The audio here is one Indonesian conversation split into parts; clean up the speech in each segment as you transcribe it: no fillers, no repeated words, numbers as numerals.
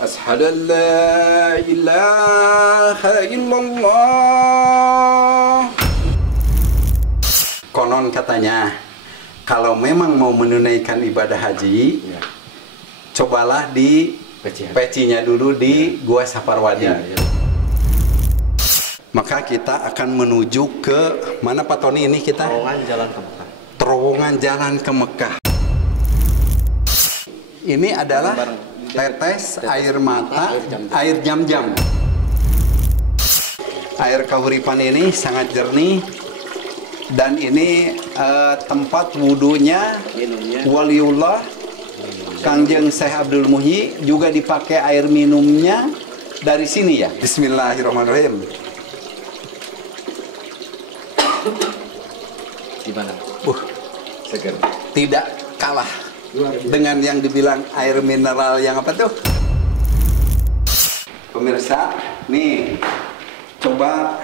Asyhadu an la ilaha illallah. Konon katanya, kalau memang mau menunaikan ibadah haji, cobalah di pecinya dulu di Gua Saparwadi. Maka kita akan menuju ke mana Pak Tony ini kita? Terowongan jalan ke Mekah. Terowongan jalan ke Mekah. Ini adalah tetes air mata, air jam-jam. Air kahuripan ini sangat jernih dan ini tempat wudhunya Waliullah Kangjeng Syekh Abdul Muhyi, juga dipakai air minumnya dari sini ya. Bismillahirrahmanirrahim. Gimana? Seger. Tidak kalah dengan yang dibilang air mineral yang apa tuh? Pemirsa, nih coba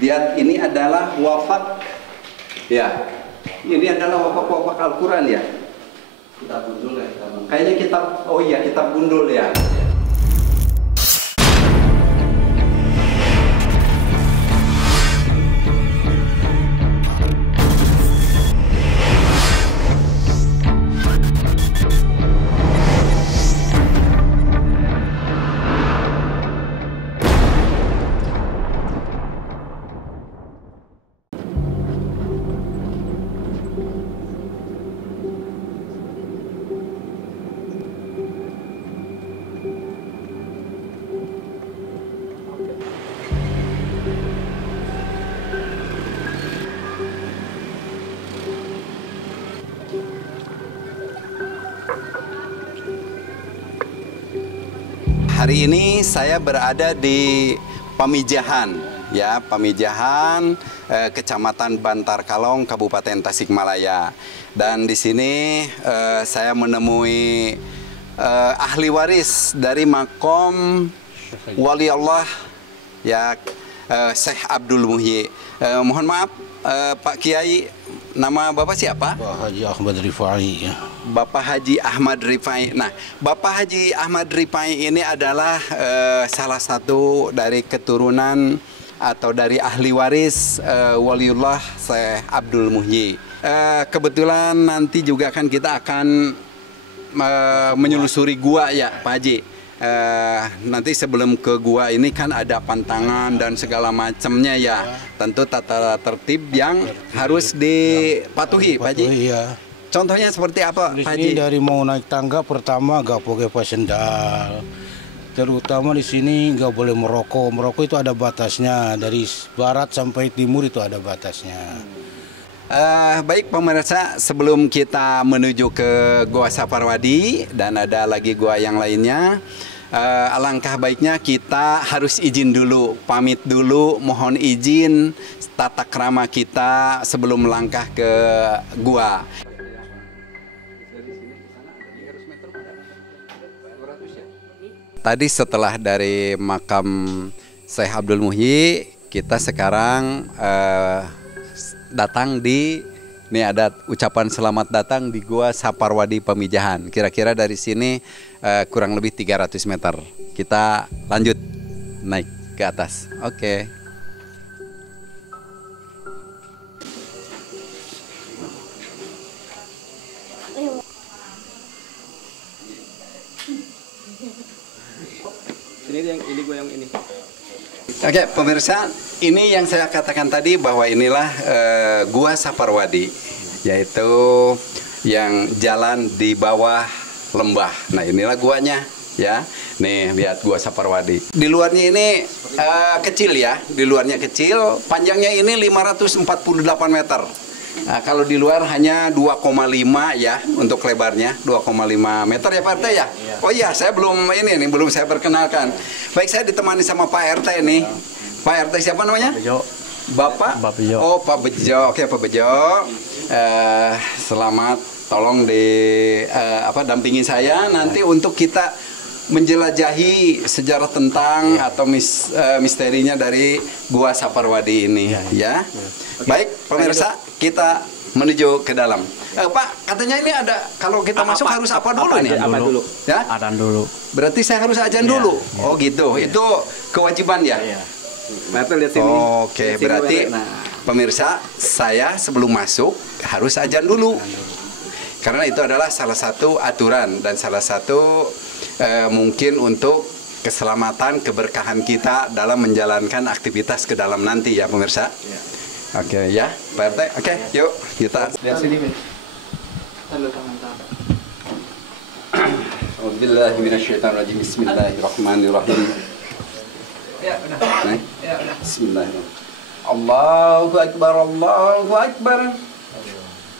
lihat, ini adalah wafak ya. Ini adalah wafak-wafak Al-Quran ya. Kita gundul ya. Kayaknya kitab, oh iya kitab gundul ya. Hari ini saya berada di Pamijahan, ya, Pamijahan, Kecamatan Bantar Kalong, Kabupaten Tasikmalaya. Dan di sini saya menemui ahli waris dari makom Wali Allah, ya, Syekh Abdul Muhyi. Mohon maaf, Pak Kiai, nama Bapak siapa? Bapak Haji Ahmad Rifai. Ya. Bapak Haji Ahmad Rifai. Nah, Bapak Haji Ahmad Rifai ini adalah salah satu dari keturunan atau dari ahli waris Waliullah Syekh Abdul Muhyi. Kebetulan nanti juga kan kita akan menyelusuri gua ya, Pak Haji. Nanti sebelum ke gua ini kan ada pantangan dan segala macamnya ya. Tentu tata tertib yang harus dipatuhi, Pak Haji. Ya. Contohnya seperti apa, Di Pak sini Haji? dari mau naik tangga pertama nggak pakai sendal. Terutama di sini nggak boleh merokok. Merokok itu ada batasnya. Dari barat sampai timur itu ada batasnya. Baik pemirsa, sebelum kita menuju ke Gua Saparwadi dan ada lagi gua yang lainnya, alangkah baiknya kita harus izin dulu, pamit dulu, mohon izin tata krama kita sebelum melangkah ke gua. Tadi setelah dari makam Syekh Abdul Muhyi, kita sekarang datang di, ini ada ucapan selamat datang di Gua Saparwadi Pamijahan. Kira-kira dari sini kurang lebih 300 meter. Kita lanjut naik ke atas. Oke. Ini gue yang ini. Oke, pemirsa, ini yang saya katakan tadi bahwa inilah Gua Saparwadi, yaitu yang jalan di bawah lembah. Nah, inilah guanya, ya. Nih, lihat Gua Saparwadi. Di luarnya ini kecil ya, di luarnya kecil, panjangnya ini 548 meter. Nah, kalau di luar hanya 2,5 ya untuk lebarnya, 2,5 meter ya Pak RT ya? Oh iya, saya belum ini nih, belum saya perkenalkan. Baik, saya ditemani sama Pak RT nih. Pak RT siapa namanya? Bejo. Bapak? Pak Bejo. Oh, Pak Bejo. Oke, Pak Bejo. Selamat, tolong dampingi saya nanti untuk kita menjelajahi sejarah tentang atau misterinya dari Gua Saparwadi ini ya. Baik, pemirsa, kita menuju ke dalam. Pak, katanya ini ada kalau kita masuk harus apa dulu nih? Apa dulu? Ya? Adzan dulu. Berarti saya harus azan dulu. Oh gitu. Itu kewajiban ya. Iya. Nah, tuh lihat sini. Oke, Lihat sini, berarti nah. pemirsa, saya sebelum masuk harus azan dulu. Karena itu adalah salah satu aturan dan salah satu mungkin untuk keselamatan, keberkahan kita dalam menjalankan aktivitas ke dalam nanti ya pemirsa. Iya. Oke ya, Pak RT. Oke, yuk kita. Lihat sini, Min. Tanda tangan. Auzubillahi minasyaitonirrajim. Bismillahirrahmanirrahim. Ya, udah. Nah, Ya, udah. Bismillahirrahmanirrahim. Allahu akbar, Allahu akbar.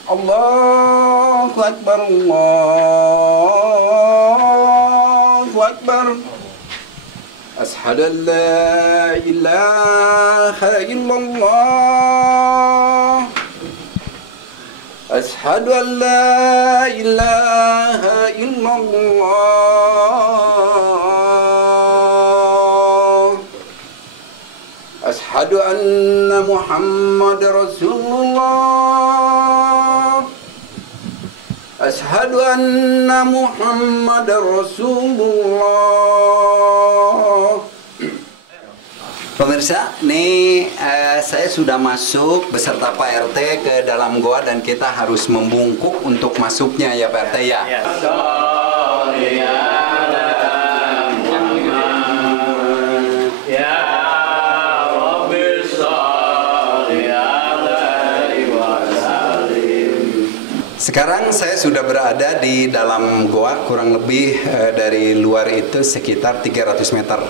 Allahu akbar, Allahu akbar. Ashhadu an la ilaha illallah. Ashhadu an la ilaha illallah. Ashhadu anna Muhammad Rasulullah. Ashhadu anna Muhammad Rasulullah. Pemirsa, nih saya sudah masuk beserta Pak RT ke dalam goa dan kita harus membungkuk untuk masuknya ya Pak RT ya. Sekarang saya sudah berada di dalam goa, kurang lebih dari luar itu sekitar 300 meter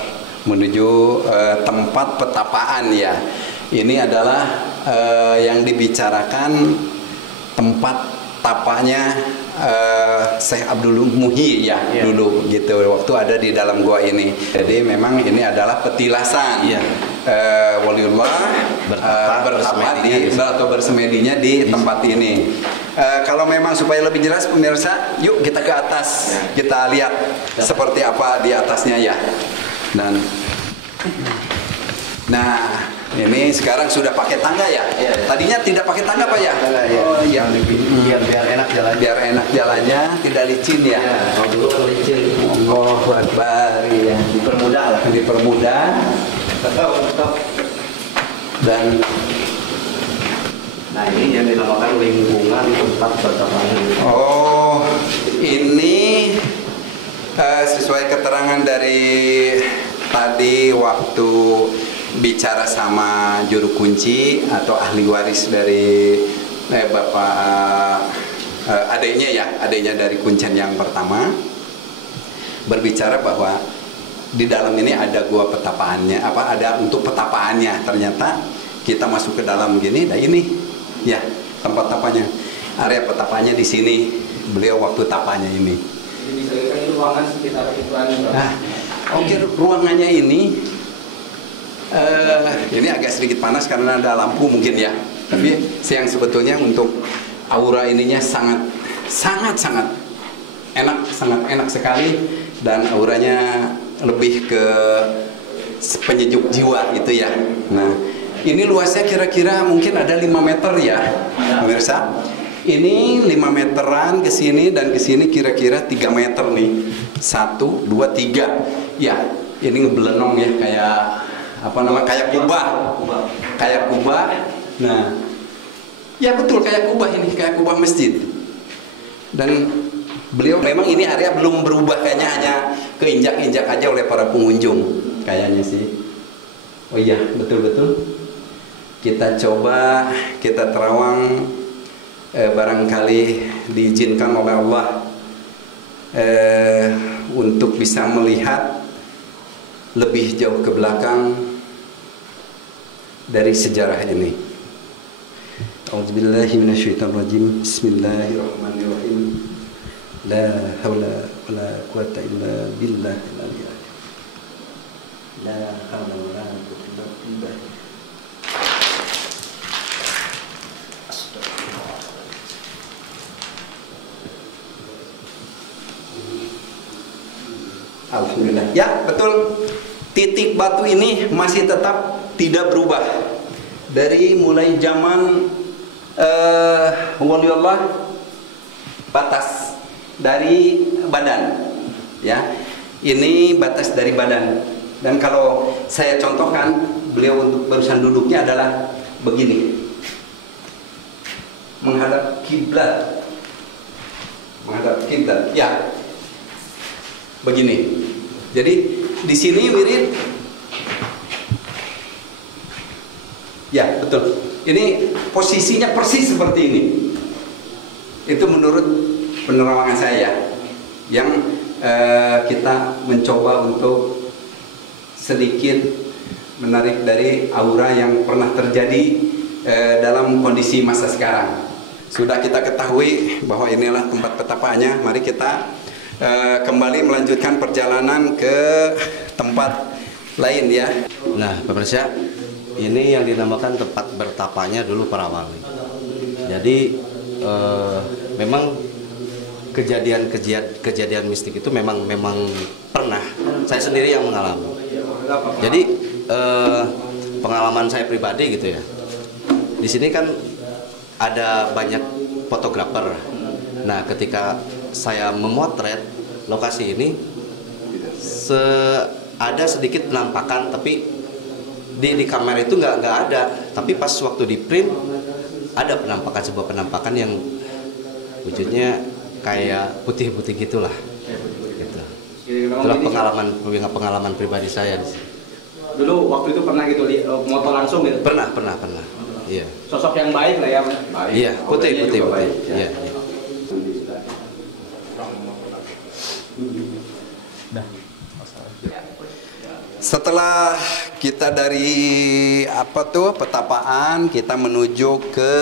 menuju tempat petapaan ya. Ini adalah yang dibicarakan tempat tapanya Syekh Abdul Muhyi ya dulu gitu waktu ada di dalam goa ini. Jadi memang ini adalah petilasan waliullah bertapa di atau bersemedinya di tempat ini. Kalau memang supaya lebih jelas pemirsa, yuk kita ke atas, kita lihat seperti apa di atasnya ya. Dan nah ini sekarang sudah pakai tangga ya. Tadinya tidak pakai tangga Pak ya. Oh iya. Biar enak jalan. Biar enak jalannya, tidak licin ya. Kalau dulu kan licin. Allahu Akbar ya. Dipermudah lah. Dipermudah. Dan nah ini yang dinamakan lingkungan tempat bertapaan. oh ini sesuai keterangan dari tadi waktu bicara sama juru kunci atau ahli waris dari Bapak adiknya dari kuncen yang pertama berbicara bahwa di dalam ini ada gua petapaannya, ada untuk petapaannya. Ternyata kita masuk ke dalam gini, nah ini ya tempat tapanya, area petapanya di sini. Beliau waktu tapanya ini. Ini ruangan sekitar ukuran. Nah, oke, ruangannya ini agak sedikit panas karena ada lampu mungkin ya. Tapi yang sebetulnya untuk aura ininya sangat enak sekali dan auranya lebih ke penyejuk jiwa gitu ya. Nah, ini luasnya kira-kira mungkin ada 5 meter ya, pemirsa. Ini 5 meteran ke sini dan ke sini kira-kira 3 meter nih. 1, 2, 3. Ya, ini ngebelenong ya kayak kayak kubah. Kayak kubah. Nah, ya betul kayak kubah ini, kayak kubah masjid. Dan beliau memang ini area belum berubah, kayaknya hanya keinjak-injak aja oleh para pengunjung kayaknya sih. Oh iya, betul-betul. Kita coba, kita terawang, barangkali diizinkan oleh Allah untuk bisa melihat lebih jauh ke belakang dari sejarah ini. A'udzubillahi minasyaitonirrajim. Bismillahirrahmanirrahim. La haula wala quwata illa billah. La haula wala quwata illa billah. Alhamdulillah. Ya, betul. Titik batu ini masih tetap tidak berubah. Dari mulai zaman waliullah batas dari badan, ya. Ini batas dari badan. Dan kalau saya contohkan, beliau untuk barusan duduknya adalah begini, menghadap kiblat, ya, begini. Jadi di sini wirid, ya betul. Ini posisinya persis seperti ini. Itu menurut penerawangan saya, yang kita mencoba untuk sedikit menarik dari aura yang pernah terjadi dalam kondisi masa sekarang. Sudah kita ketahui bahwa inilah tempat petapaannya. Mari kita kembali melanjutkan perjalanan ke tempat lain, ya. Nah, pemirsa, ini yang dinamakan tempat bertapanya dulu para wali. Jadi memang kejadian mistik itu memang pernah saya sendiri yang mengalami. Jadi pengalaman saya pribadi gitu ya. Di sini kan ada banyak fotografer. Nah, ketika saya memotret lokasi ini, ada sedikit penampakan, tapi di kamera itu nggak ada. Tapi pas waktu di print ada sebuah penampakan yang wujudnya kayak putih-putih gitulah. Gitu. Itulah pengalaman pribadi saya di sini. Dulu waktu itu pernah gitu moto langsung gitu? Pernah. Iya. Sosok yang baik lah ya? Baik. Iya, putih. Iya. Setelah kita dari petapaan, kita menuju ke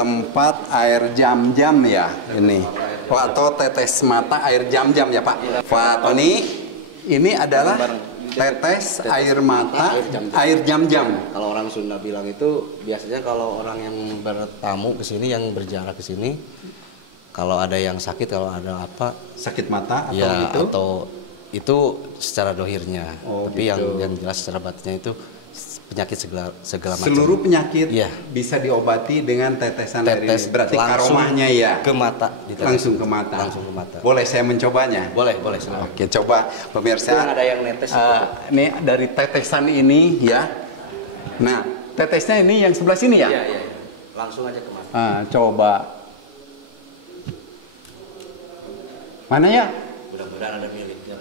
tempat air jam-jam, ya, ini, atau tetes mata air jam-jam, ya Pak. Pak Tony, ini adalah tetes air mata air jam-jam. Kalau orang Sunda bilang itu biasanya kalau orang yang bertamu ke sini, yang berjarak ke sini, kalau ada yang sakit, kalau ada apa, sakit mata atau ya, itu? atau itu secara dohirnya. Tapi gitu. yang jelas secara batinnya itu penyakit segala macam. Seluruh penyakit ya, bisa diobati dengan tetesan air ini. tetes Berarti karomahnya ya ke mata, langsung ke mata. Langsung ke mata. Boleh saya mencobanya? Boleh silakan. Oke, coba pemirsa. Ada yang netes. Ini dari tetesan ini, ya. Nah, tetesnya ini yang sebelah sini, ya? Iya. Langsung aja ke mata. Coba. Mana ya? Mudah-mudahan ada miliknya.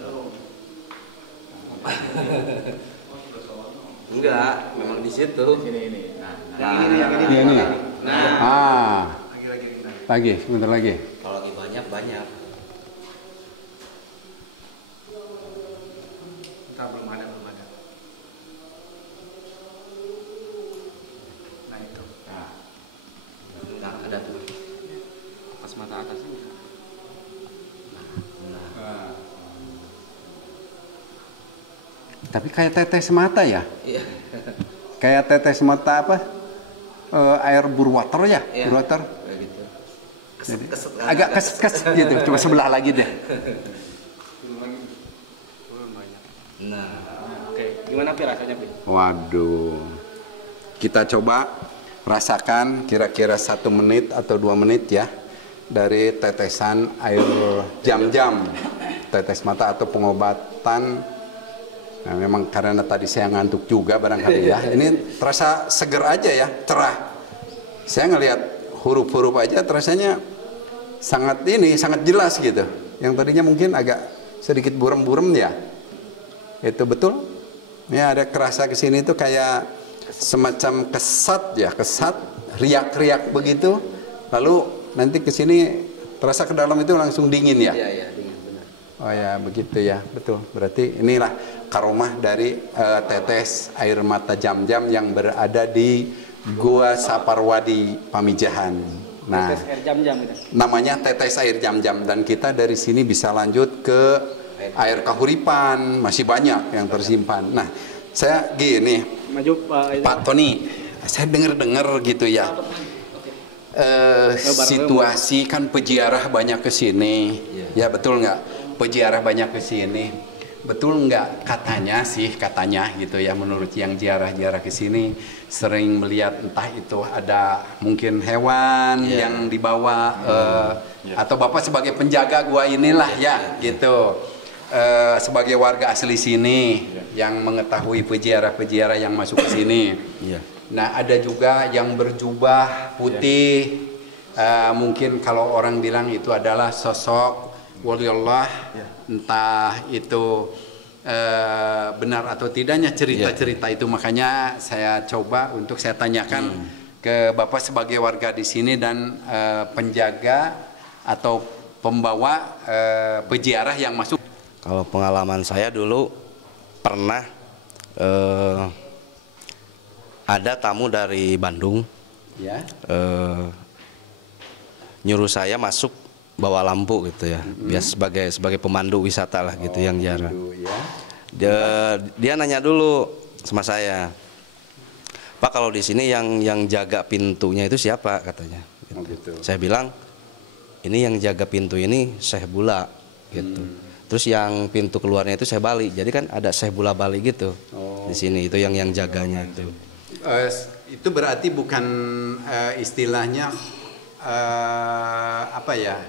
Enggak, memang di situ. Ini. Ini. Lagi, sebentar lagi. Kalau lagi banyak. Belum ada. Nah itu. Nah, ada tuh. Pas mata atasnya. Tapi kayak tetes mata, ya? Iya. Kayak tetes mata apa? Air burwater, ya? Iya. Burwater. Kayak gitu. Jadi, agak keset gitu. Coba sebelah lagi deh. Nah, Oke, gimana Pi rasanya Pi? Waduh. Kita coba rasakan kira-kira 1 menit atau 2 menit, ya, dari tetesan air jam-jam, tetes mata atau pengobatan. Nah, memang karena tadi saya ngantuk juga barangkali, ya. Ini terasa seger aja, ya, cerah. Saya ngelihat huruf-huruf aja terasanya sangat jelas gitu. Yang tadinya mungkin agak sedikit burem-burem, ya. Itu betul. Ya, ada kerasa ke sini tuh kayak semacam kesat, riak-riak begitu. Lalu nanti ke sini terasa ke dalam itu langsung dingin, ya. iya, dingin benar. Oh ya, begitu, ya, betul. Berarti inilah karomah dari tetes air mata jam-jam yang berada di Gua Saparwadi Pamijahan. Nah, Tetes air jam-jam gitu. namanya tetes air jam-jam, dan kita dari sini bisa lanjut ke air kahuripan, masih banyak yang tersimpan. Nah, saya gini, Maju Pak Tony, saya dengar gitu, ya. Situasi kan peziarah banyak ke sini, ya, betul nggak? Peziarah banyak ke sini. betul nggak? Katanya gitu ya, menurut yang ziarah-ziarah ke sini sering melihat entah itu ada mungkin hewan yang dibawa atau Bapak sebagai penjaga gua inilah ya gitu. Sebagai warga asli sini yang mengetahui peziarah-peziarah yang masuk ke sini. Nah, ada juga yang berjubah putih. Mungkin kalau orang bilang itu adalah sosok waliullah, entah itu benar atau tidaknya cerita-cerita itu, makanya saya coba untuk saya tanyakan ke Bapak sebagai warga di sini dan penjaga atau pembawa peziarah yang masuk. Kalau pengalaman saya dulu pernah ada tamu dari Bandung nyuruh saya masuk bawa lampu gitu ya, biasa sebagai pemandu wisata lah gitu yang ziarah. Dia nanya dulu sama saya, Pak, kalau di sini yang jaga pintunya itu siapa, katanya. Gitu. Saya bilang, ini yang jaga pintu ini Syekh Bula gitu. Terus yang pintu keluarnya itu Syekh Bali. Jadi kan ada Syekh Bula Bali gitu di sini, itu yang jaganya itu. Itu berarti bukan istilahnya apa ya?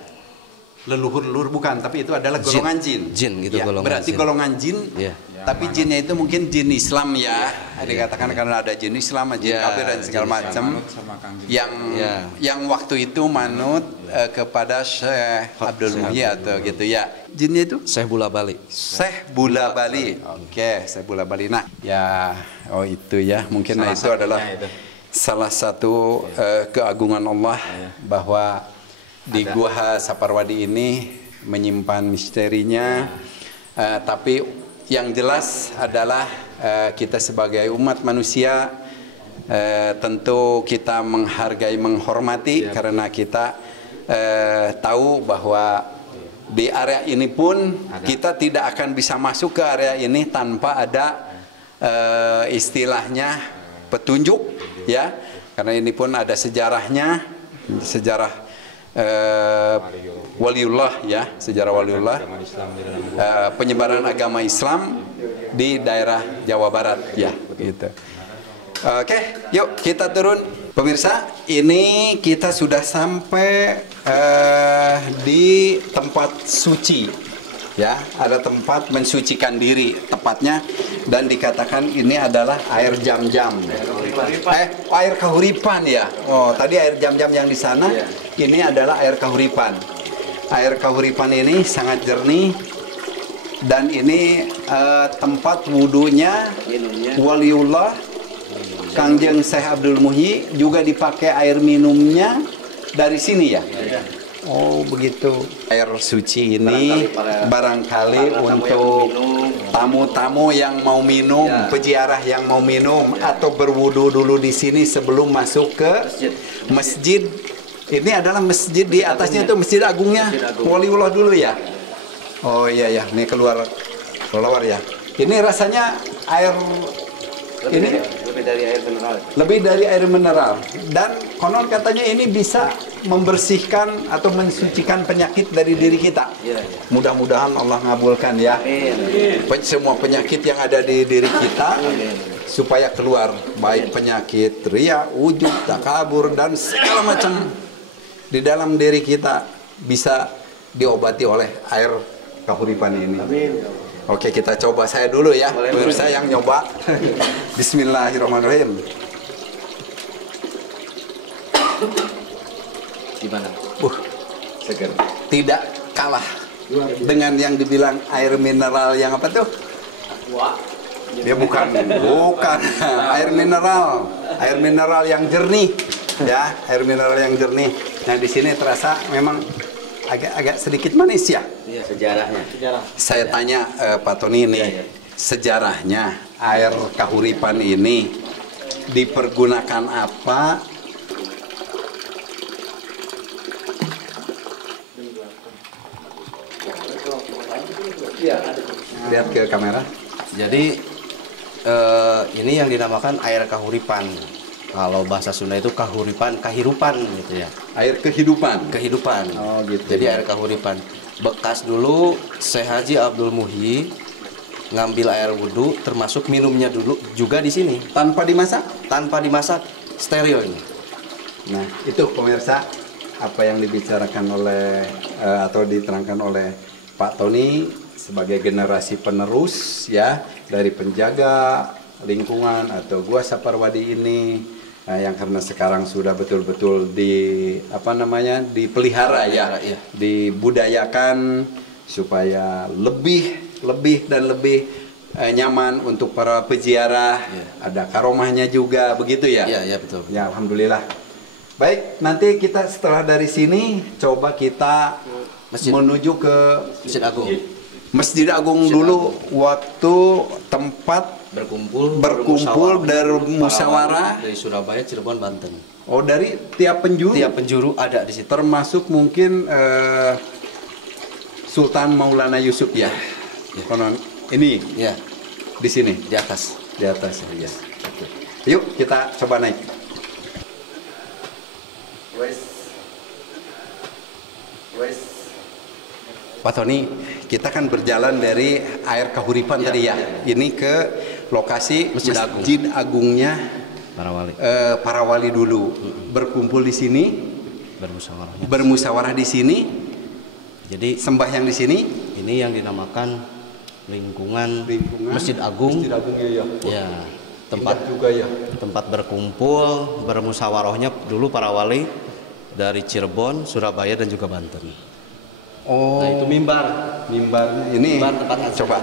Leluhur bukan, tapi itu adalah golongan jin. Jin gitu, golongan berarti jin. golongan jin. Tapi jinnya itu mungkin jin Islam ya. Dikatakan karena ada jin Islam, jin kafir dan segala macam. Yang waktu itu manut kepada Syekh Abdul Muhyi atau gitu ya. Jinnya itu Syekh Bula Bali. Syekh Bula Bali. Oke, Syekh Bula Bali. Nah, ya itu ya. Mungkin itu adalah salah satu keagungan Allah bahwa di Gua Saparwadi ini menyimpan misterinya, tapi yang jelas adalah kita sebagai umat manusia tentu kita menghargai, menghormati karena kita tahu bahwa di area ini pun kita tidak akan bisa masuk ke area ini tanpa ada istilahnya petunjuk ya, karena ini pun ada sejarahnya, sejarah waliullah ya, sejarah waliullah, penyebaran agama Islam di daerah Jawa Barat ya gitu. Oke, yuk kita turun. Pemirsa, ini kita sudah sampai di tempat suci ya, ada tempat mensucikan diri tepatnya, dan dikatakan ini adalah air jam-jam. Air kahuripan ya. Oh, tadi air jam-jam yang di sana, ini adalah air kahuripan. Air kahuripan ini sangat jernih, dan ini tempat wudhunya waliullah Kangjeng Syekh Abdul Muhyi, juga dipakai air minumnya dari sini ya. Oh begitu. Air suci ini barangkali untuk tamu-tamu yang mau minum, peziarah yang mau minum atau berwudu dulu di sini sebelum masuk ke masjid. Ini adalah masjid, di atasnya itu Masjid Agungnya Waliullah dulu ya. Oh iya ya, ini keluar ya. Ini rasanya air ini lebih dari air mineral. Lebih dari air mineral, dan konon katanya ini bisa membersihkan atau mensucikan penyakit dari diri kita. Mudah-mudahan Allah ngabulkan ya. Semua penyakit yang ada di diri kita supaya keluar, baik penyakit ria, ujub, takabur dan segala macam di dalam diri kita bisa diobati oleh air kahuripan ini. Oke, kita coba, saya dulu ya, baru saya yang nyoba. Bismillahirrahmanirrahim. Gimana? Segar. Tidak kalah dengan yang dibilang air mineral yang apa tuh? Ya bukan air mineral yang jernih, ya, air mineral yang jernih. Nah di sini terasa memang agak sedikit manis ya. Sejarahnya. Saya tanya Pak Tony ini, sejarahnya air kahuripan ini dipergunakan apa? Lihat ke kamera. Jadi ini yang dinamakan air kahuripan. Kalau bahasa Sunda itu kahuripan, kahirupan gitu ya. Air kehidupan. Kehidupan. Oh gitu. Jadi air kahuripan. Bekas dulu Syekh Haji Abdul Muhyi ngambil air wudhu, termasuk minumnya dulu juga di sini Tanpa dimasak? tanpa dimasak, steril ini. Nah, itu pemirsa apa yang dibicarakan oleh atau diterangkan oleh Pak Tony sebagai generasi penerus ya dari penjaga lingkungan atau Gua Saparwadi ini yang karena sekarang sudah betul-betul dipelihara ya, dibudayakan supaya lebih dan lebih nyaman untuk para peziarah. Ada karomahnya juga begitu ya. Iya, betul. Ya, alhamdulillah. Baik, nanti kita setelah dari sini coba kita menuju ke Masjid Agung. Masjid Agung dulu, waktu tempat berkumpul dari musyawarah dari Surabaya, Cirebon, Banten. Oh, dari tiap penjuru. Tiap penjuru ada di situ. Termasuk mungkin Sultan Maulana Yusuf ya. Konon ini Ya, di sini, di atas. di atas ya. Yuk kita coba naik. Pak Tony, kita kan berjalan dari air kahuripan tadi ya. Ini ke lokasi Masjid Agung. Masjid Agungnya Para wali para wali dulu. Berkumpul di sini, bermusyawarahnya. bermusyawarah di sini, Jadi sembahyang di sini. ini yang dinamakan lingkungan Masjid Masjid Agung. Agungnya ya. Ya, tempat Indah juga ya. tempat berkumpul, bermusyawarahnya dulu para wali dari Cirebon, Surabaya dan juga Banten. Oh, Nah, itu mimbar. mimbarnya ini. Mimbar tempat azan. Coba.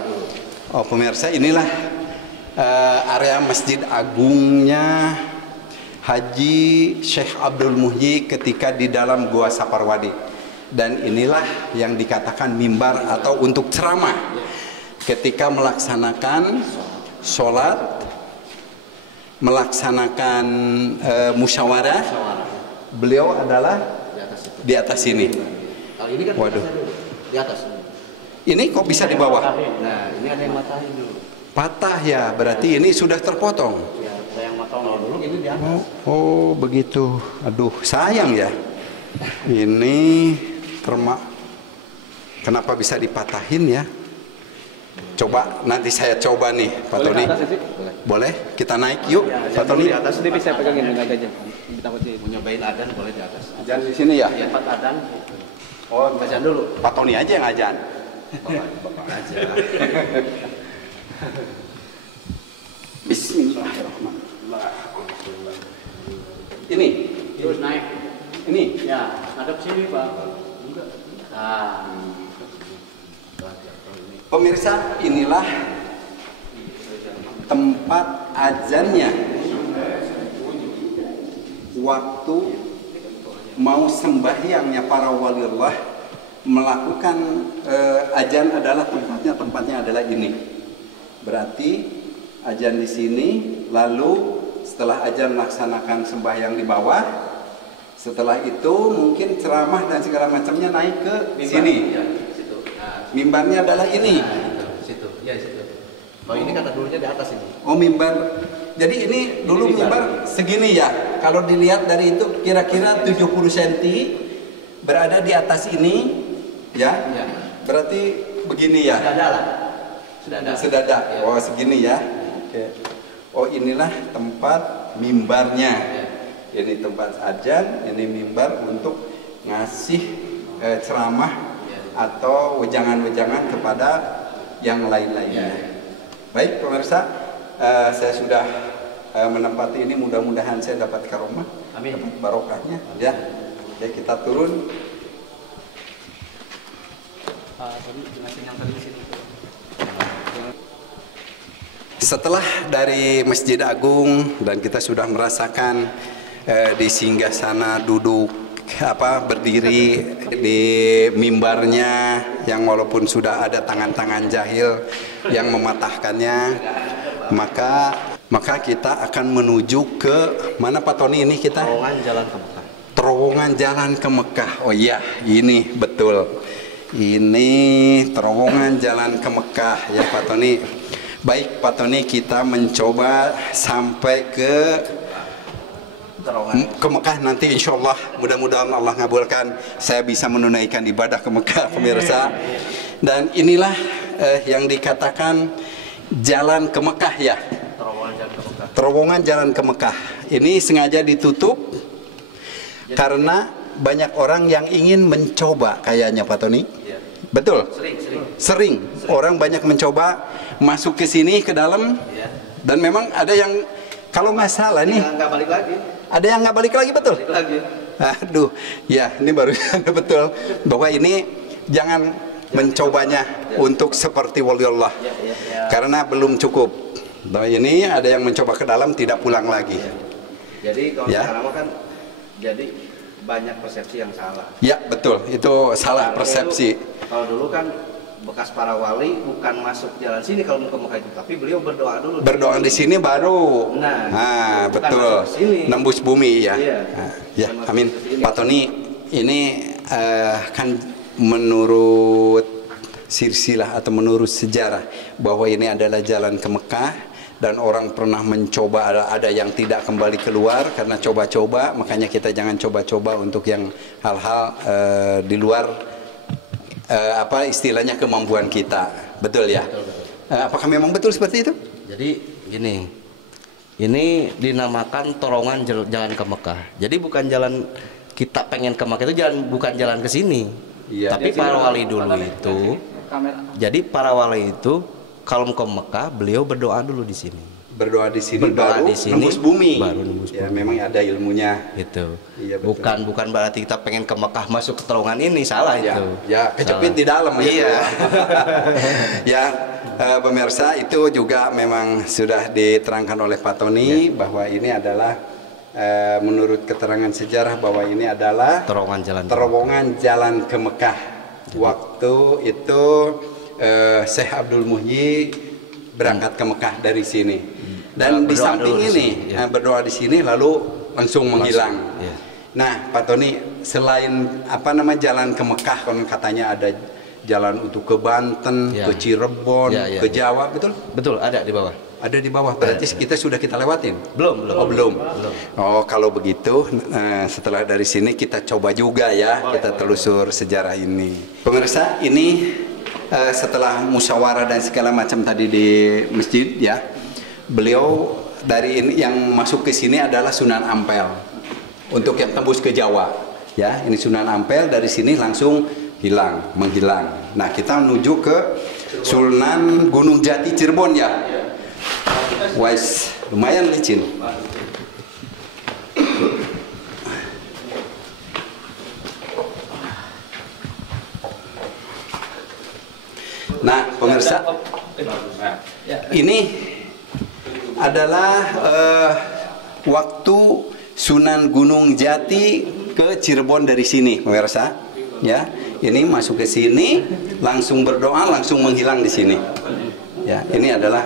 Oh, pemirsa, inilah area Masjid Agungnya Haji Syekh Abdul Muhyi ketika di dalam Gua Saparwadi. Dan inilah yang dikatakan mimbar atau untuk ceramah ketika melaksanakan sholat, melaksanakan musyawarah. Beliau adalah di atas sini. Kalau ini kan Waduh. di atas. Ini kok bisa di bawah? Nah, ini ada yang matahin dulu. Patah ya, berarti ini sudah terpotong. Ya, ada yang matang dulu ini di atas. Oh, begitu. Aduh, sayang ya. Ini kenapa bisa dipatahin ya? Coba nanti saya coba nih, Pak Tony. Boleh? Kita naik yuk, Pak Tony. Di atas ini bisa pegangin dengan aja. Takut sih. Mau nyobain adan boleh di atas. Ajan di sini ya? Tempat adan. Oh, Ajan dulu. Pak Tony aja yang ajan. Bapak aja. Bismillahirrahmanirrahim. Ini, Terus naik. ini. Ya, hadap sini, Pak. Nah, Pemirsa, inilah tempat azannya waktu mau sembahyangnya para waliullah melakukan azan adalah tempatnya adalah ini. Berarti azan di sini, lalu setelah azan melaksanakan sembahyang di bawah, setelah itu mungkin ceramah dan segala macamnya naik ke sini. Mimbarnya adalah ini. Situ. Ya, situ. Oh, ini kata dulunya di atas ini. Oh, mimbar. Jadi ini dulu mimbar segini ya. Kalau dilihat dari itu kira-kira 70 cm berada di atas ini ya. Ya. Berarti begini ya. Sudah ada lah. Sudah ada. Sedada. Ya. Oh, segini ya. Oke. Oh, inilah tempat mimbarnya. Ini tempat azan, ini mimbar untuk ngasih ceramah atau wejangan-wejangan kepada yang lain-lainnya. Baik pemirsa, saya sudah menempati ini, mudah-mudahan saya dapat karomah, Amin. dapat barokahnya. Ya, oke, kita turun. Setelah dari Masjid Agung dan kita sudah merasakan di singgasana duduk berdiri di mimbarnya yang walaupun sudah ada tangan-tangan jahil yang mematahkannya, maka kita akan menuju ke mana Pak Tony ini kita? Terowongan jalan ke Mekah. Terowongan jalan ke Mekah. Oh iya, ini betul. Ini terowongan jalan ke Mekah ya Pak Tony. Baik Pak Tony, kita mencoba sampai ke Mekah nanti insya Allah, mudah-mudahan Allah ngabulkan saya bisa menunaikan ibadah ke Mekah pemirsa. Dan inilah yang dikatakan jalan ke Mekah ya. Terowongan jalan ke Mekah. Terowongan jalan ke Mekah. Ini sengaja ditutup karena banyak orang yang ingin mencoba kayaknya Pak Tony. Iya. Betul? Sering. Orang banyak mencoba masuk ke sini ke dalam. Iya. Dan memang ada yang kalau nggak salah nih, Nggak balik lagi. ada yang nggak balik lagi, betul? Balik lagi. Aduh, ya ini baru betul bahwa ini jangan mencobanya untuk seperti waliullah karena belum cukup. Bahwa ini ada yang mencoba ke dalam tidak pulang lagi. Jadi kalau Ya. sekarang kan jadi banyak persepsi yang salah. Ya betul, itu salah persepsi. Kalau dulu kan bekas para wali bukan masuk jalan sini kalau mau ke Mekah itu, tapi beliau berdoa dulu. Berdoa di sini baru. Nah, bukan betul. masuk ke sini. Nembus bumi ya. Iya. Nah, ya, Bukan masuk amin. ke sini. Pak Tony, ini kan menurut silsilah atau menurut sejarah bahwa ini adalah jalan ke Mekah dan orang pernah mencoba, ada yang tidak kembali keluar karena coba-coba, makanya kita jangan coba-coba untuk yang hal-hal di luar apa istilahnya kemampuan kita. Betul ya? Apakah memang betul seperti itu? Jadi gini, ini dinamakan terowongan jalan ke Mekah. Jadi bukan jalan kita pengen ke Mekah itu bukan jalan ke sini. Iya. Tapi para wali dulu itu, jadi para wali itu kalau mau ke Mekah beliau berdoa dulu di sini. Berdoa di sini Berdoa baru di sini, nembus bumi. baru nembus Ya bumi. memang ada ilmunya. Itu. Iya, betul. bukan berarti kita pengen ke Mekah masuk ke terowongan ini, salah Ya, itu. ya kejepit Salah. di dalam gitu. Iya. Ya, pemirsa itu juga memang sudah diterangkan oleh Pak Tony bahwa ini adalah menurut keterangan sejarah bahwa ini adalah terowongan jalan ke Mekah. Waktu itu Syekh Abdul Muhyi berangkat ke Mekah dari sini. Dan di Berdoa samping dulu di ini sini, ya. berdoa di sini lalu langsung menghilang. ya. Nah, Pak Tony, selain apa nama jalan ke Mekah, kan katanya ada jalan untuk ke Banten, Ya. ke Cirebon, Ya, ya, ke ya. Jawa, betul? Betul, ada di bawah. Ada di bawah. Berarti kita sudah kita lewatin? Belum. Oh, belum. Oh, kalau begitu setelah dari sini kita coba juga ya, kita telusur sejarah ini. Pemirsa, ini setelah musyawarah dan segala macam tadi di masjid ya, beliau dari ini yang masuk ke sini adalah Sunan Ampel untuk yang tembus ke Jawa ya. Ini Sunan Ampel, dari sini langsung menghilang. Nah, kita menuju ke Sunan Gunung Jati Cirebon ya. Wais, lumayan licin. Nah, pemirsa, ini adalah waktu Sunan Gunung Jati ke Cirebon dari sini, pemirsa. Ya, ini masuk ke sini, langsung berdoa, langsung menghilang di sini. Ya, ini adalah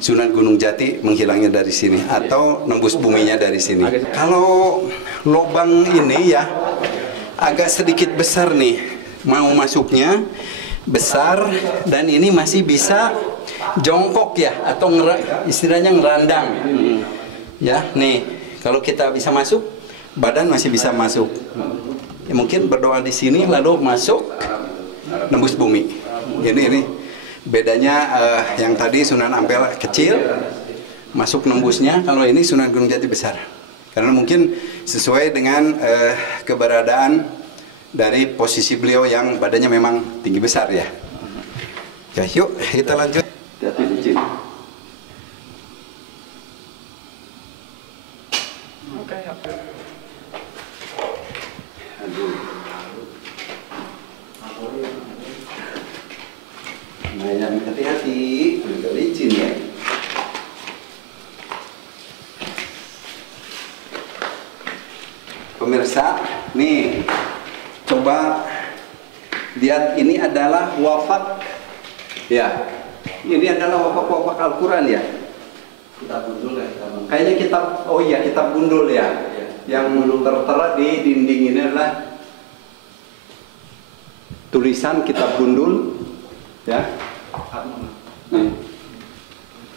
Sunan Gunung Jati menghilangnya dari sini atau nembus buminya dari sini. Kalau lubang ini ya agak sedikit besar nih, mau masuknya besar dan ini masih bisa jongkok ya atau istilahnya ngerandang. Ya, nih kalau kita bisa masuk, badan masih bisa masuk. Ya, mungkin berdoa di sini lalu masuk nembus bumi. Ini bedanya yang tadi Sunan Ampel kecil masuk nembusnya, kalau ini Sunan Gunung Jati besar. Karena mungkin sesuai dengan keberadaan dari posisi beliau yang badannya memang tinggi besar ya. Ya, yuk kita lanjut. Jati licin. Lumayan hati-hati, udah licin ya. Pemirsa, nih coba lihat, ini adalah wafak ya. Ini adalah wafak Al-Quran ya. Kitab gundul ya. Kayaknya kitab, oh iya kitab gundul ya. Yang tertera di dinding ini adalah tulisan kitab gundul ya. Nih,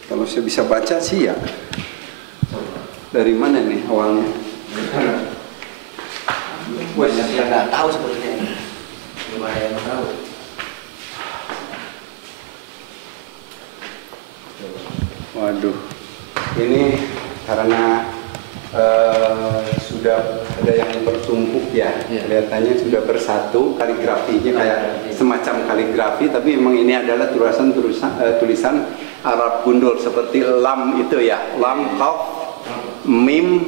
kalau saya bisa baca sih ya. Dari mana nih awalnya? Banyak yang nggak tahu sebenarnya. Lumayan tahu. Waduh, ini karena sudah ada yang bertumpuk ya, kelihatannya sudah bersatu kaligrafinya kayak semacam kaligrafi, tapi memang ini adalah tulisan Arab gundul seperti lam itu ya, lam, qaf, mim,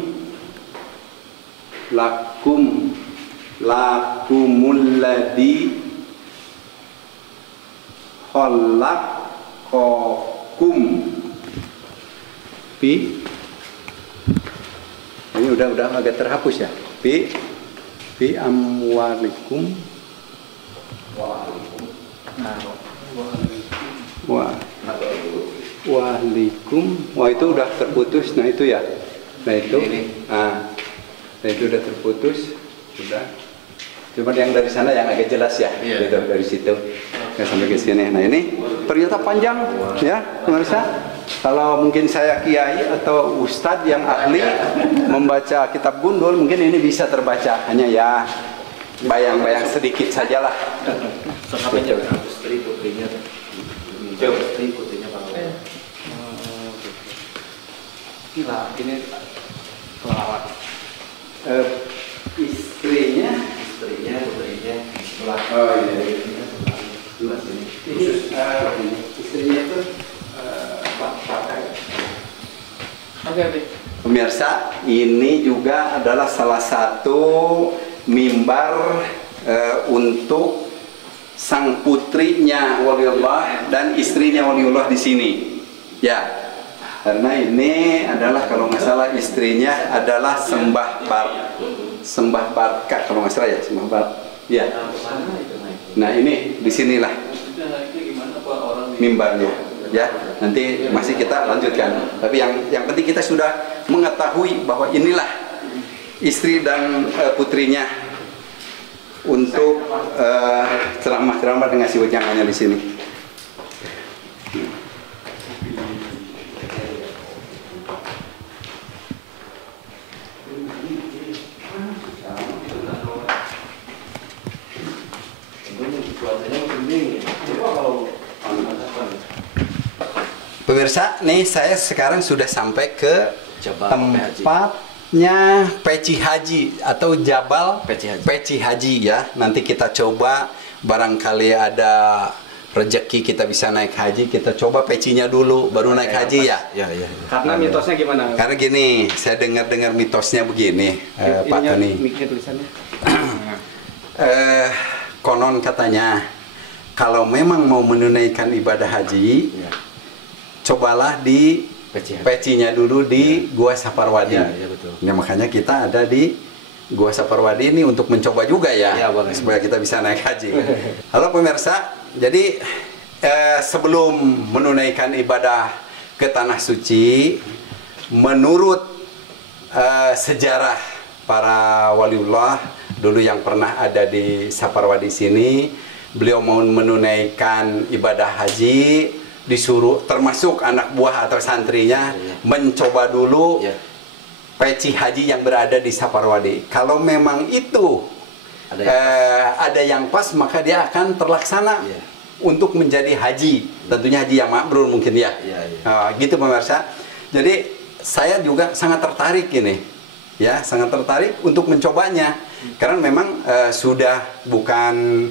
lakum, lakumul ladzi khalaqakum pi. Ini udah agak terhapus ya. Fi amwalikum walikum. Wah, itu udah terputus. Nah itu ya. Nah itu. Nah itu udah terputus. Sudah. Cuma yang dari sana yang agak jelas ya. Gitu, dari situ. Nggak sampai ke sini. Nah ini ternyata panjang ya, pemirsa. Kalau mungkin saya kiai atau ustadz yang ahli membaca kitab gundul, mungkin ini bisa terbaca. Hanya ya bayang-bayang sedikit sajalah. Sampai jam istri putrinya. Istri putrinya Pak. Gila, ini pelawak. Istrinya, putrinya. oh iya. Ini istrinya itu pemirsa, ini juga adalah salah satu mimbar untuk sang putrinya waliullah dan istrinya waliullah di sini. Ya, karena ini adalah kalau nggak salah istrinya adalah Sembah Barka kalau nggak salah ya, Sembah Barka. Ya. Nah ini disinilah mimbarnya. Ya, nanti masih kita lanjutkan. Tapi yang penting kita sudah mengetahui bahwa inilah istri dan putrinya untuk ceramah-ceramah dengan si wejangannya di sini. Pemirsa, nih saya sekarang sudah sampai ke tempatnya Peci Haji atau Jabal Peci Haji ya. Nanti kita coba, barangkali ada rezeki kita bisa naik haji, kita coba pecinya dulu baru naik haji ya. Karena mitosnya gimana? Karena gini, saya dengar mitosnya begini, Pak Tony. Konon katanya kalau memang mau menunaikan ibadah haji, cobalah di pecinya dulu di Gua Saparwadi. Betul. Nah, makanya kita ada di Gua Saparwadi ini untuk mencoba juga ya, supaya kita bisa naik haji. Halo pemirsa, jadi sebelum menunaikan ibadah ke tanah suci, menurut sejarah para waliullah dulu yang pernah ada di Saparwadi sini, beliau mau menunaikan ibadah haji, disuruh termasuk anak buah atau santrinya mencoba dulu peci haji yang berada di Saparwadi. Kalau memang itu ada yang pas, maka dia akan terlaksana untuk menjadi haji. Tentunya haji yang mabrur mungkin ya. Gitu pemirsa. Jadi saya juga sangat tertarik ini, ya sangat tertarik untuk mencobanya. Karena memang sudah bukan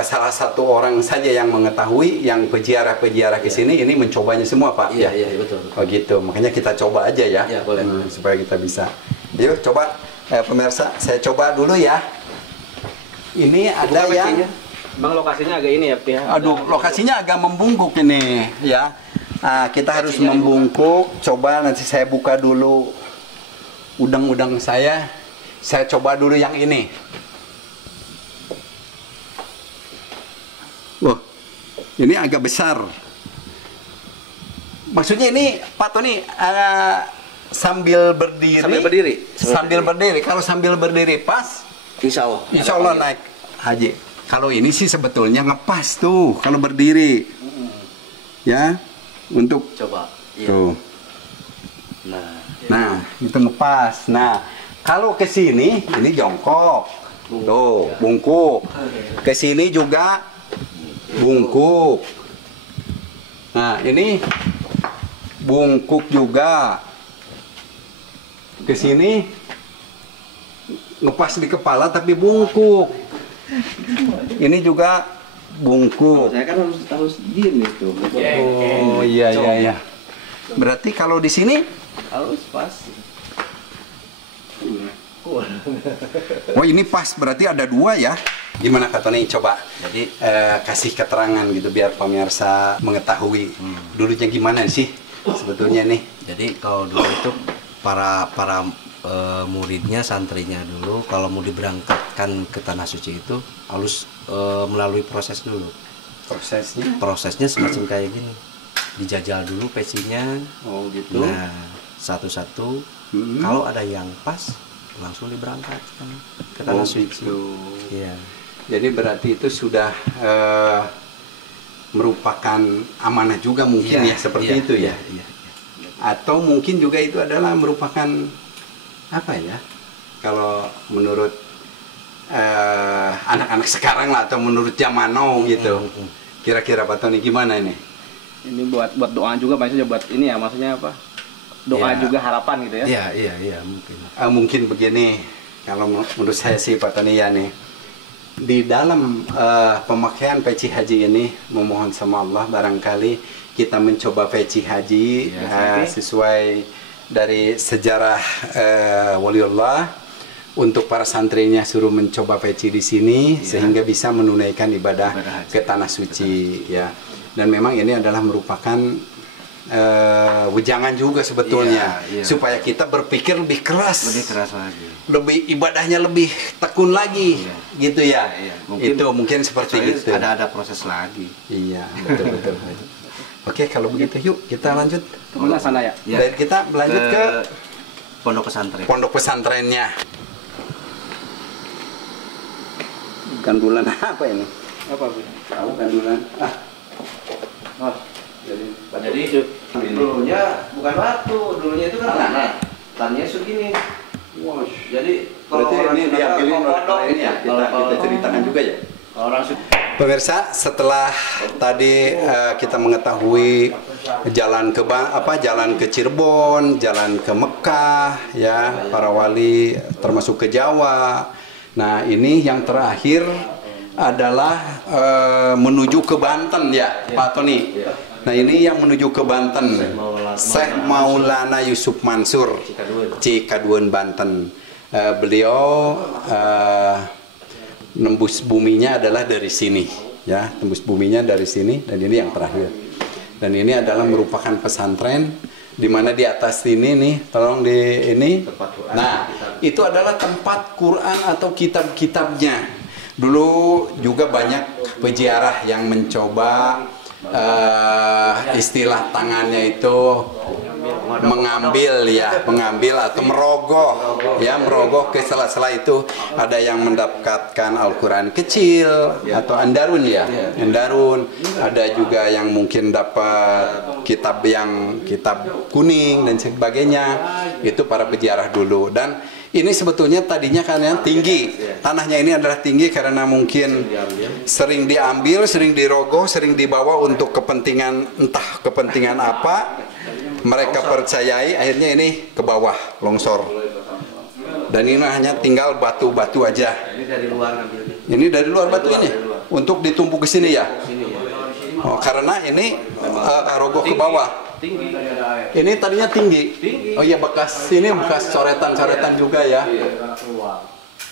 salah satu orang saja yang mengetahui, yang peziarah-peziarah ke sini ini mencobanya semua Pak. Iya betul. Oh gitu, makanya kita coba aja ya. Iya boleh. Supaya kita bisa. Yuk coba pemirsa, saya coba dulu ya. Ini ada yang Bang, lokasinya agak ini ya, Pia. Aduh, lokasinya agak membungkuk ini ya. Kita harus membungkuk. Coba nanti saya buka dulu udang-udang saya. Saya coba dulu yang ini. Wah, ini agak besar. Maksudnya ini Pak Tony sambil berdiri. Sambil berdiri. Kalau sambil berdiri pas, Insya Allah naik haji. Kalau ini sih sebetulnya ngepas tuh kalau berdiri. Ya, untuk coba. Tuh. Nah, itu ngepas. Nah, kalau ke sini ini jongkok. Tuh, bungkuk. Ke sini juga bungkuk. Nah, ini bungkuk juga. Ke sini ngepas di kepala tapi bungkuk. Ini juga bungkuk. Saya kan harus diem itu. Oh iya iya iya. Berarti kalau di sini Harus pas. oh ini pas berarti ada dua ya. Gimana Kak Tony coba Jadi kasih keterangan gitu biar pemirsa mengetahui dulunya gimana sih sebetulnya nih. jadi kalau dulu itu para muridnya, santrinya dulu kalau mau diberangkatkan ke tanah suci itu harus melalui proses dulu. Prosesnya semacam kayak gini. Dijajal dulu pecinya. Oh gitu. Nah, satu-satu kalau ada yang pas langsung diberangkatkan ke tanah suci. Gitu. Iya. Jadi berarti itu sudah merupakan amanah juga mungkin ya seperti itu ya. Iya. Atau mungkin juga itu adalah merupakan apa ya? Kalau menurut anak-anak sekarang lah atau menurut zaman now gitu. Kira-kira Pak Tony gimana ini? Ini buat doa juga, maksudnya buat ini ya, maksudnya apa? Doa juga harapan gitu ya? Iya mungkin. Mungkin begini, kalau menurut saya sih Pak Tony ya nih, di dalam pemakaian peci haji ini memohon sama Allah barangkali kita mencoba peci haji sesuai dari sejarah waliullah. Untuk para santrinya suruh mencoba peci di sini sehingga bisa menunaikan ibadah ke tanah suci ya. Dan memang ini adalah merupakan wejangan juga sebetulnya supaya kita berpikir lebih keras lagi, lebih ibadahnya lebih tekun lagi gitu ya. Mungkin seperti itu. Ada proses lagi. Iya betul. Oke, kalau begitu yuk kita lanjut Kemana sana ya? dari kita lanjut ke pondok pesantrennya. Gandulan apa ini? Apa Bu? Tahu gandulan? Oh, Jadi dulunya bukan batu, dulunya itu kan tanah. Tanahnya segini. Jadi kalau Berarti orang ini Sumatera, diambilin kalau oleh pondok, ini ya, kita ceritakan juga ya. kalau orang Pemirsa, setelah tadi kita mengetahui jalan ke Cirebon, jalan ke Mekah, ya para wali, termasuk ke Jawa. Nah ini yang terakhir adalah menuju ke Banten ya, Pak Tony. Nah ini yang menuju ke Banten, Syekh Maulana Yusuf Mansur, Cikaduan Banten. Beliau nembus buminya adalah dari sini, ya, tembus buminya dari sini, dan ini yang terakhir. Dan ini adalah merupakan pesantren di mana di atas ini nih, tolong di ini. Nah, itu adalah tempat Quran atau kitab-kitabnya. Dulu juga banyak peziarah yang mencoba istilah tangannya itu mengambil atau merogoh ke sela-sela itu. Ada yang mendapatkan Al-Quran kecil atau andarun ya, andarun. Ada juga yang mungkin dapat kitab kuning dan sebagainya. Itu para peziarah dulu. Dan ini sebetulnya tadinya kan yang tinggi, tanahnya ini adalah tinggi karena mungkin sering diambil, sering dirogoh, sering dibawa untuk kepentingan, entah kepentingan apa. Mereka percayai, akhirnya ini ke bawah, longsor. Dan ini hanya tinggal batu-batu aja. Ini dari luar batu ini, untuk ditumpuk ke sini ya. Oh, karena ini rogoh ke bawah. Ini tadinya tinggi. Oh iya, bekas coretan-coretan juga ya.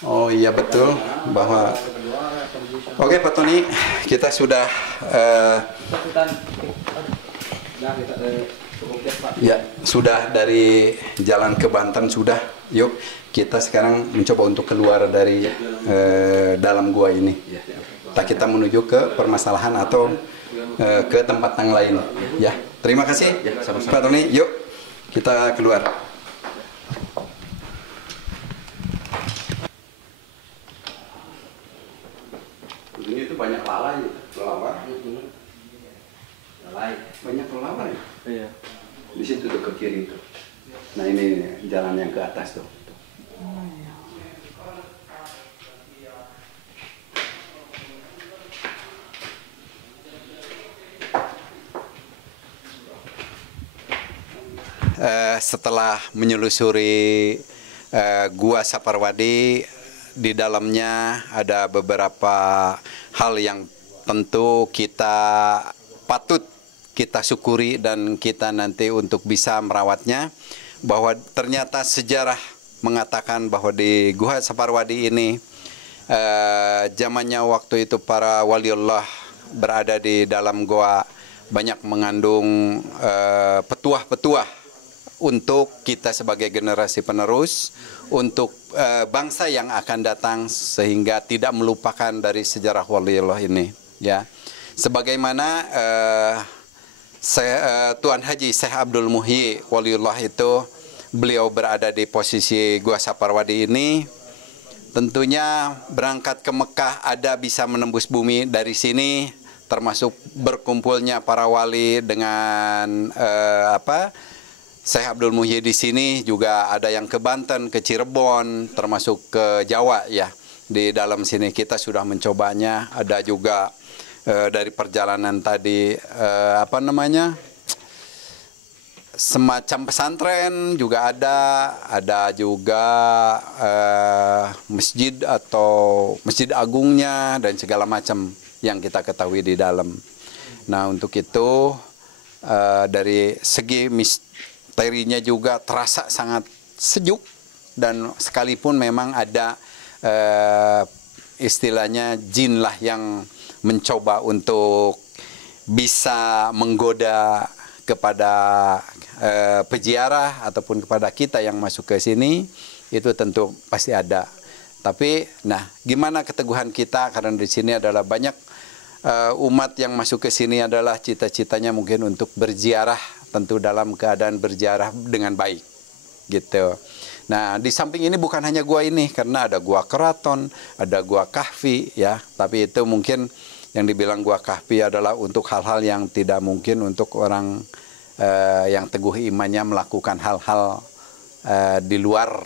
Oh iya betul bahwa. Oke Pak Tony, kita sudah ya sudah dari jalan ke Banten sudah. Yuk kita sekarang mencoba untuk keluar dari dalam gua ini. Kita menuju ke permasalahan atau ke tempat yang lain. Ya, terima kasih Pak Tony. Yuk kita keluar. Ini itu banyak lalai, banyak kelelawar ya. iya. Di situ tuh ke kiri itu. Nah ini jalan yang ke atas tuh. setelah menyelusuri Gua Saparwadi, di dalamnya ada beberapa hal yang tentu kita patut kita syukuri dan kita nanti untuk bisa merawatnya, bahwa ternyata sejarah mengatakan bahwa di Gua Saparwadi ini zamannya waktu itu para waliullah berada di dalam gua banyak mengandung petuah-petuah untuk kita sebagai generasi penerus, untuk bangsa yang akan datang, sehingga tidak melupakan dari sejarah waliullah ini, ya. Sebagaimana Tuan Haji Syekh Abdul Muhyi waliullah itu, beliau berada di posisi Gua Saparwadi ini, tentunya berangkat ke Mekah ada bisa menembus bumi dari sini, termasuk berkumpulnya para wali dengan Syekh Abdul Muhyi di sini, juga ada yang ke Banten, ke Cirebon, termasuk ke Jawa, ya. Di dalam sini kita sudah mencobanya. Ada juga dari perjalanan tadi semacam pesantren juga ada juga masjid atau masjid agungnya dan segala macam yang kita ketahui di dalam. Nah, untuk itu dari segi misterinya juga terasa sangat sejuk, dan sekalipun memang ada istilahnya jin lah yang mencoba untuk bisa menggoda kepada peziarah ataupun kepada kita yang masuk ke sini, itu tentu pasti ada. Tapi, nah, gimana keteguhan kita, karena di sini adalah banyak umat yang masuk ke sini adalah cita-citanya mungkin untuk berziarah, tentu dalam keadaan berziarah dengan baik, gitu. Nah, di samping ini bukan hanya gua ini, karena ada gua keraton, ada gua kahfi, ya. Tapi itu mungkin yang dibilang gua kahfi adalah untuk hal-hal yang tidak mungkin untuk orang yang teguh imannya melakukan hal-hal di luar,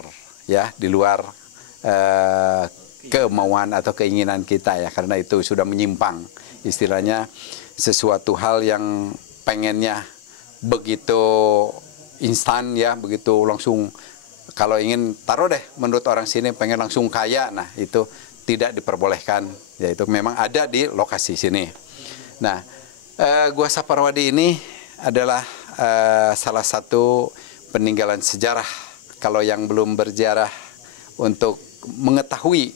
ya, di luar kemauan atau keinginan kita, ya, karena itu sudah menyimpang. Istilahnya sesuatu hal yang pengennya begitu instan, ya, begitu langsung. Kalau ingin taruh deh, menurut orang sini pengen langsung kaya, nah itu tidak diperbolehkan, yaitu memang ada di lokasi sini. Nah, Gua Saparwadi ini adalah salah satu peninggalan sejarah. Kalau yang belum berziarah untuk mengetahui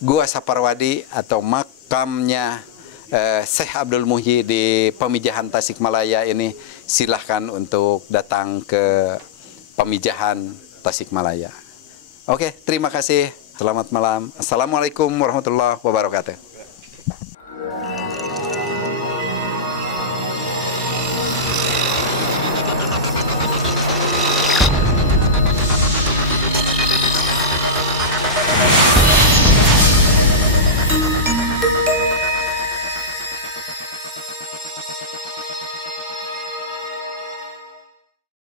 Gua Saparwadi atau makamnya Syekh Abdul Muhyi di Pemijahan Tasikmalaya ini, silahkan untuk datang ke Pemijahan Tasikmalaya. Oke, terima kasih. Selamat malam. Assalamualaikum warahmatullahi wabarakatuh.